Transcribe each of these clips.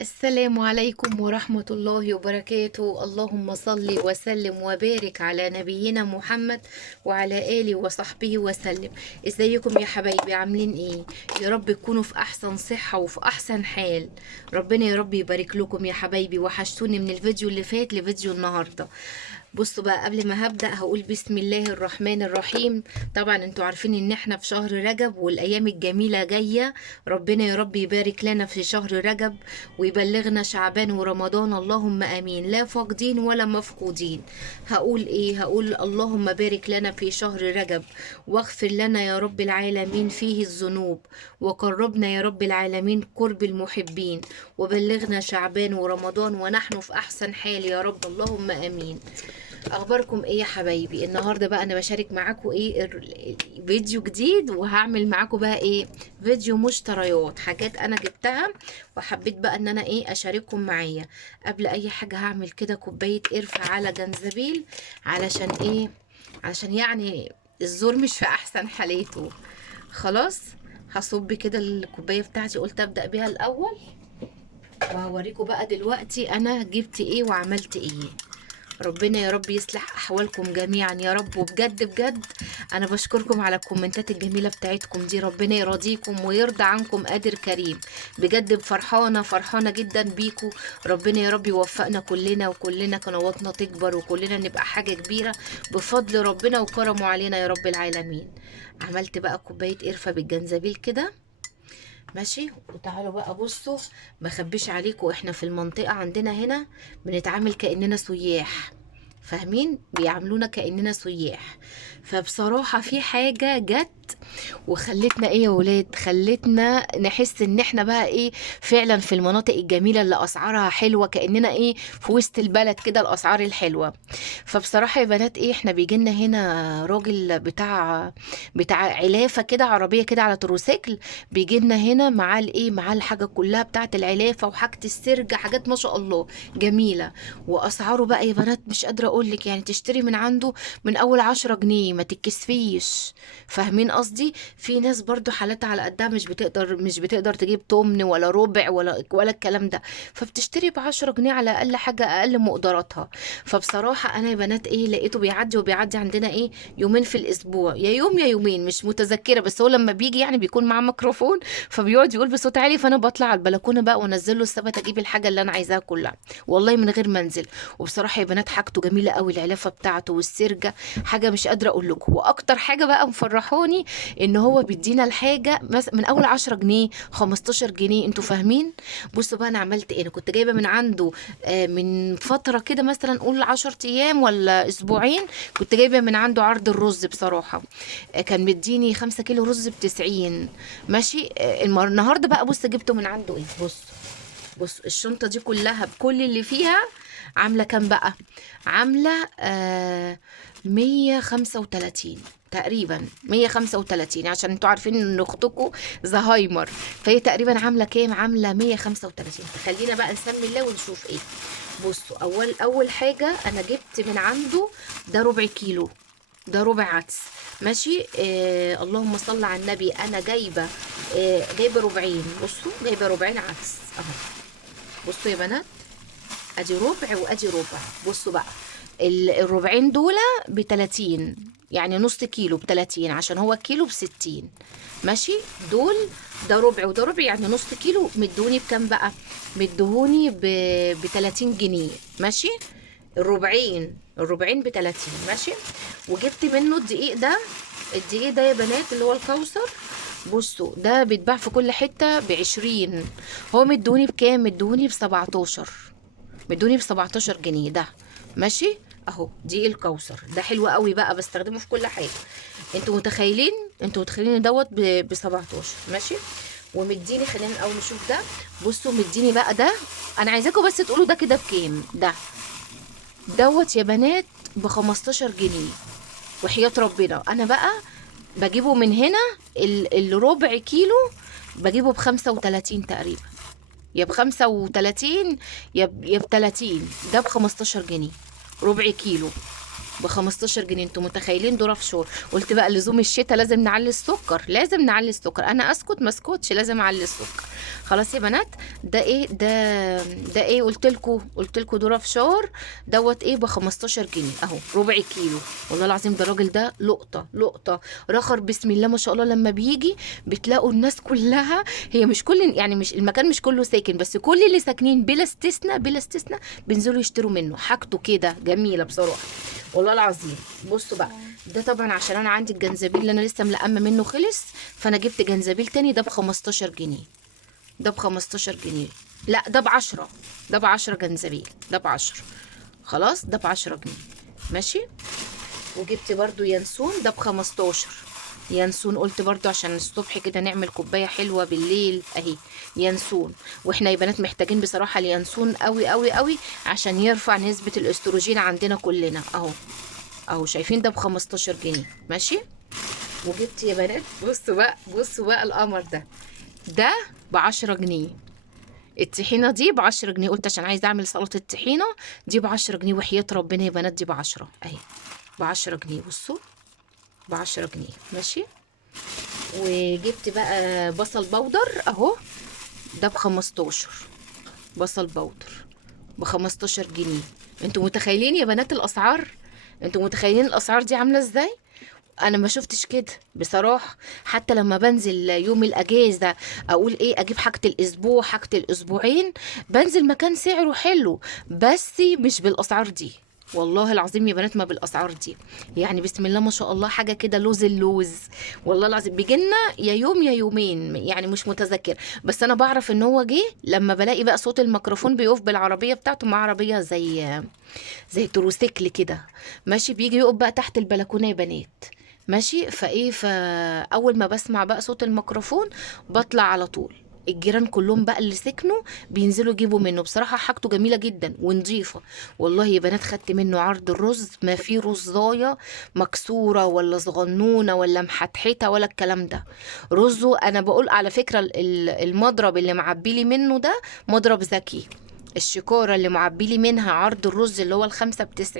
السلام عليكم ورحمة الله وبركاته. اللهم صل وسلم وبارك على نبينا محمد وعلى آله وصحبه وسلم. ازيكم يا حبايبي؟ عاملين ايه؟ يا رب تكونوا في احسن صحة وفي احسن حال. ربنا يا رب يبارك لكم يا حبايبي. وحشتوني من الفيديو اللي فات لفيديو النهاردة. بصوا بقى، قبل ما هبدأ هقول بسم الله الرحمن الرحيم. طبعا انتوا عارفين ان احنا في شهر رجب والايام الجميلة جاية. ربنا يا رب يبارك لنا في شهر رجب ويبلغنا شعبان ورمضان، اللهم امين، لا فاقدين ولا مفقودين. هقول ايه؟ هقول اللهم بارك لنا في شهر رجب، واغفر لنا يا رب العالمين فيه الذنوب، وقربنا يا رب العالمين قرب المحبين، وبلغنا شعبان ورمضان ونحن في احسن حال يا رب، اللهم امين. اخباركم ايه يا حبايبي؟ النهارده بقى انا بشارك معاكم ايه فيديو جديد، وهعمل معاكم بقى ايه؟ فيديو مشتريات، حاجات انا جبتها وحبيت بقى ان انا ايه اشارككم معايا. قبل اي حاجه هعمل كده كوبايه قرفه على جنزبيل. علشان ايه؟ علشان يعني الزور مش في احسن حالاته. خلاص، هصب كده الكوبايه بتاعتي، قلت ابدا بيها الاول وهوريكم بقى دلوقتي انا جبت ايه وعملت ايه. ربنا يا رب يصلح احوالكم جميعا يا رب. وبجد بجد انا بشكركم على الكومنتات الجميله بتاعتكم دي. ربنا يرضيكم ويرضى عنكم قادر كريم. بجد فرحانه فرحانه جدا بيكم. ربنا يا رب يوفقنا كلنا، وكلنا قنواتنا تكبر، وكلنا نبقى حاجه كبيره بفضل ربنا وكرمه علينا يا رب العالمين. عملت بقى كوبايه قرفه بالجنزبيل كده. ماشي، وتعالوا بقى بصوا، ما اخبيش عليكم، احنا في المنطقة عندنا هنا بنتعامل كأننا سياح. فاهمين؟ بيعاملونا كأننا سياح. فبصراحة في حاجة جت وخلتنا ايه يا ولاد، خلتنا نحس ان احنا بقى ايه، فعلا في المناطق الجميلة اللي اسعارها حلوة، كأننا ايه في وسط البلد كده، الاسعار الحلوة. فبصراحة يا بنات ايه، احنا بيجيلنا هنا راجل بتاع علافة كده، عربية كده على تروسيكل. بيجيلنا هنا معاه الايه، معاه الحاجة كلها بتاعة العلافة وحاجة السرجة، حاجات ما شاء الله جميلة. واسعاره بقى يا بنات مش قادرة اقولك، يعني تشتري من عنده من اول 10 جنيه، ما تتكسفيش. فاهمين قصدي؟ في ناس برضو حالتها على قدها، مش بتقدر تجيب تمن ولا ربع ولا الكلام ده. فبتشتري ب10 جنيه على اقل حاجة، اقل مقدراتها. فبصراحة انا يا بنات ايه، لقيته بيعدي عندنا ايه، يومين في الاسبوع، يا يوم يا يومين مش متذكرة، بس هو لما بيجي يعني بيكون معاه ميكروفون، فبيقعد يقول بصوت عالي، فانا بطلع على البلكونة بقى وانزل له السبت، اجيب الحاجة اللي انا عايزاها كلها، والله من غير ما انزل. وبصراحة يا بنات حاجته جميلة قوي، العلافة بتاعته والسرجة حاجة مش قادرة اقول لكم. واكتر حاجة بقى مفرحاني ان هو بيدينا الحاجة من اول 10 جنيه، 15 جنيه، انتوا فاهمين؟ بصوا بقى انا عملت ايه. انا كنت جايبة من عنده من فترة كده، مثلا قول 10 ايام ولا اسبوعين، كنت جايبة من عنده عرض الرز بصراحة. كان مديني 5 كيلو رز ب90. ماشي. النهاردة بقى بص جبته من عنده ايه. بص الشنطة دي كلها بكل اللي فيها عاملة كام بقى؟ عاملة 135 تقريبا، 135، عشان انتوا عارفين ان اختكم زهايمر. فهي تقريبا عاملة كام؟ عاملة 135. خلينا بقى نسمي الله ونشوف ايه. بصوا، اول حاجة انا جبت من عنده ده ربع كيلو، ده ربع عدس. ماشي. اللهم صل على النبي. انا جايبه ربعين. بصوا جايبه ربعين عدس اهو. بصوا يا بنات، ادي ربع وادي ربع. بصوا بقى، الربعين دول ب30، يعني نص كيلو ب30، عشان هو كيلو ب60. ماشي. دول ده ربع وده ربع، يعني نص كيلو. مدوني بكام بقى؟ مدهوني ب30 جنيه. ماشي. الربعين ب30. ماشي. وجبت منه الدقيق ده. الدقيق ده يا بنات اللي هو الكوثر. بصوا ده بيتباع في كل حتة ب20. هو مدوني بكام؟ مدوني ب17. مدوني ب17 جنيه ده. ماشي. اهو دقيق الكوثر ده حلو قوي بقى، بستخدمه في كل حاجة. انتوا متخيلين دوت ب17. ماشي. ومديني، خلينا الاول نشوف ده. بصوا مديني بقى ده. انا عايزاكم بس تقولوا ده كده بكام ده. دوت يا بنات ب15 جنيه. وحياة ربنا انا بقى بجيبه من هنا. الربع كيلو بجيبه ب35 تقريبا، يا ب35، يا ب30. ده ب15 جنيه ربع كيلو. ب 15 جنيه. انتوا متخيلين؟ ذره فشار. قلت بقى لزوم الشتاء لازم نعلي السكر، لازم نعلي السكر، انا اسكت ما اسكتش، لازم اعلي السكر. خلاص يا بنات. ده ايه ده ايه؟ قلت لكم ذره فشار دوت ايه ب 15 جنيه اهو، ربع كيلو. والله العظيم ده الراجل ده لقطه رخر بسم الله ما شاء الله. لما بيجي بتلاقوا الناس كلها، هي مش كل يعني مش المكان مش كله ساكن، بس كل اللي ساكنين بلا استثناء بلا استثناء بينزلوا يشتروا منه. حاجته كده جميله بصراحه والله العظيم. بصوا بقى، ده طبعا عشان انا عندي الجنزبيل اللي انا لسه ملقمه منه خلص، فانا جبت جنزبيل تاني. ده ب 15 جنيه، ده ب 15 جنيه، لا ده ب 10، ده ب 10 جنزبيل، ده ب 10. خلاص ده ب 10 جنيه ماشي. وجبت برضو ينسون، ده ب 15 ينسون. قلت برضو عشان الصبح كده نعمل كوبايه حلوه بالليل اهي ينسون. واحنا يا بنات محتاجين بصراحه اليانسون قوي قوي قوي عشان يرفع نسبه الاستروجين عندنا كلنا اهو. اهو شايفين ده ب 15 جنيه ماشي. وجبت يا بنات، بصوا بقى القمر ده ب 10 جنيه. الطحينه دي ب 10 جنيه. قلت عشان عايزه اعمل سلطه الطحينه، دي ب 10 جنيه وحياه ربنا يا بنات دي ب 10 اهي، ب 10 جنيه. بصوا ب 10 جنيه ماشي. وجبت بقى بصل بودر اهو، ده ب 15. بصل بودر ب 15 جنيه. انتوا متخيلين يا بنات الاسعار؟ انتوا متخيلين الاسعار دي عامله ازاي؟ انا ما شفتش كده بصراحه. حتى لما بنزل يوم الاجازه اقول ايه اجيب حاجه الاسبوع حاجه الاسبوعين، بنزل مكان سعره حلو بس مش بالاسعار دي. والله العظيم يا بنات ما بالاسعار دي. يعني بسم الله ما شاء الله حاجه كده لوز اللوز. والله العظيم بيجيلنا يا يوم يا يومين يعني مش متذكر، بس انا بعرف ان هو جه لما بلاقي بقى صوت الميكروفون بيقف بالعربيه بتاعته، مع عربيه زي تروسيكل كده ماشي، بيجي يقف بقى تحت البلكونه يا بنات ماشي. فاول ما بسمع بقى صوت الميكروفون بطلع على طول. الجيران كلهم بقى اللي سكنوا بينزلوا يجيبوا منه. بصراحة حاجته جميلة جدا ونظيفة. والله يا بنات خدت منه عرض الرز، ما في رزاية مكسورة ولا صغنونة ولا محتحتة ولا الكلام ده. رزه انا بقول على فكرة المضرب اللي معبيلي منه ده مضرب ذكي. الشكارة اللي معبيلي منها عرض الرز اللي هو ال95،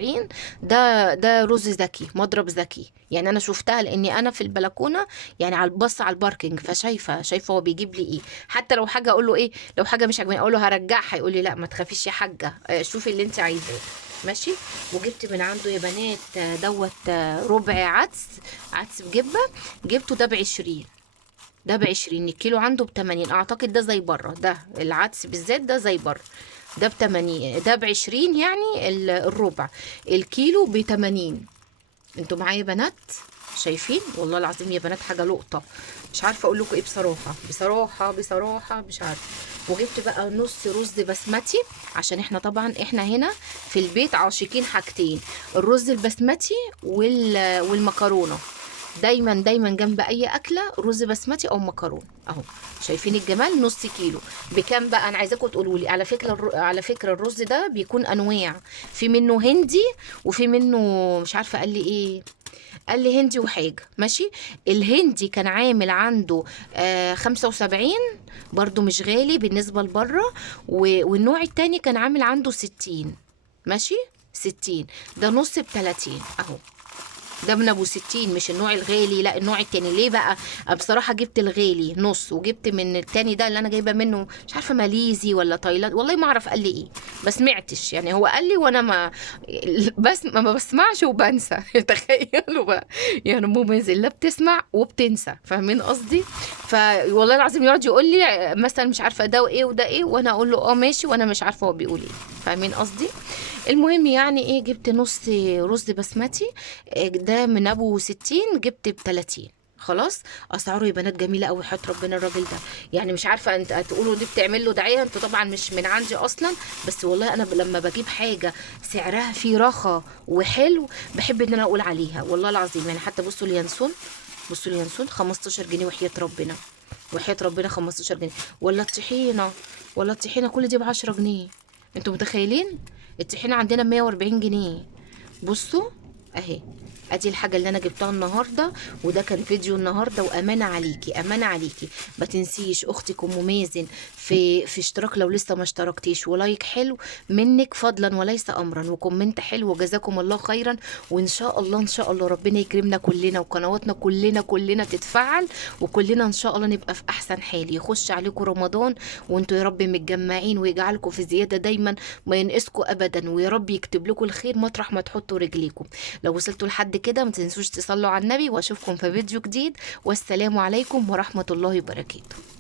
ده رز ذكي مضرب ذكي. يعني انا شفتها لاني انا في البلكونه يعني على البص على الباركينج، فشايفه هو بيجيب لي ايه. حتى لو حاجه اقول له ايه، لو حاجه مش عاجباني اقول له هرجعها، يقول لي لا ما تخافيش يا حاجه شوفي اللي انت عايزاه ماشي. وجبت من عنده يا بنات دوت ربع عدس بجبه. جبته ده ب20، ده ب20. الكيلو عنده ب80. اعتقد ده زي بره، ده العدس بالذات ده زي بره. ده ب80، ده ب20 يعني الربع. الكيلو ب80. انتوا معايا يا بنات شايفين؟ والله العظيم يا بنات حاجه لقطه. مش عارفه اقول لكم ايه بصراحه مش عارفه. وجبت بقى نص رز بسمتي عشان احنا طبعا احنا هنا في البيت عاشقين حاجتين، الرز البسمتي والمكرونه. دايما جنب اي اكله رز بسمتي او مكرونه اهو. شايفين الجمال؟ نص كيلو بكام بقى؟ انا عايزاكم تقولوا لي. على فكره الرز ده بيكون انواع، في منه هندي وفي منه مش عارفه قال لي ايه، قال لي هندي وحاجه ماشي. الهندي كان عامل عنده 75 برضو مش غالي بالنسبه لبره، والنوع التاني كان عامل عنده 60 ماشي. 60 ده نص ب30 اهو. ده من ابو 60 مش النوع الغالي، لا النوع التاني. ليه بقى؟ بصراحه جبت الغالي نص، وجبت من التاني ده اللي انا جايبه منه مش عارفه ماليزي ولا تايلاند، والله ما اعرف قال لي ايه، ما سمعتش يعني. هو قال لي وانا بس ما بسمعش وبنسى تخيلوا بقى. يعني مميز لا بتسمع وبتنسى، فاهمين قصدي؟ فوالله العظيم يقعد يقول لي مثلا مش عارفه ده وايه وده ايه، وانا اقول له اه ماشي، وانا مش عارفه هو بيقول ايه، فاهمين قصدي؟ المهم يعني ايه، جبت نص رز بسمتي ده من ابو 60 جبت ب30. خلاص. اسعاره يا بنات جميله قوي حياه ربنا الراجل ده. يعني مش عارفه انت هتقولوا دي بتعمل له دعايه، انتوا طبعا مش من عندي اصلا، بس والله انا لما بجيب حاجه سعرها فيه رخا وحلو بحب ان انا اقول عليها والله العظيم. يعني حتى بصوا اليانسون 15 جنيه وحياه ربنا، وحياه ربنا 15 جنيه. ولا الطحينه كل دي ب10 جنيه. انتوا متخيلين؟ الطحينه عندنا ب140 جنيه. بصوا اهي ادي الحاجه اللي انا جبتها النهارده، وده كان فيديو النهارده، وامانه عليكي امانه عليكي. ما تنسيش اختك ام مازن في اشتراك لو لسه ما اشتركتيش، ولايك حلو منك فضلا وليس امرا، وكومنت حلو، وجزاكم الله خيرا. وان شاء الله ان شاء الله ربنا يكرمنا كلنا، وقنواتنا كلنا تتفعل، وكلنا ان شاء الله نبقى في احسن حال. يخش عليكم رمضان وانتوا يا رب متجمعين، ويجعلكم في زياده دايما، ما ينقصكم ابدا، ويا رب يكتب لكم الخير مطرح ما تحطوا رجليكم. لو وصلتوا لحد كده ما تنسوش تصلوا على النبي، واشوفكم في فيديو جديد، والسلام عليكم ورحمه الله وبركاته.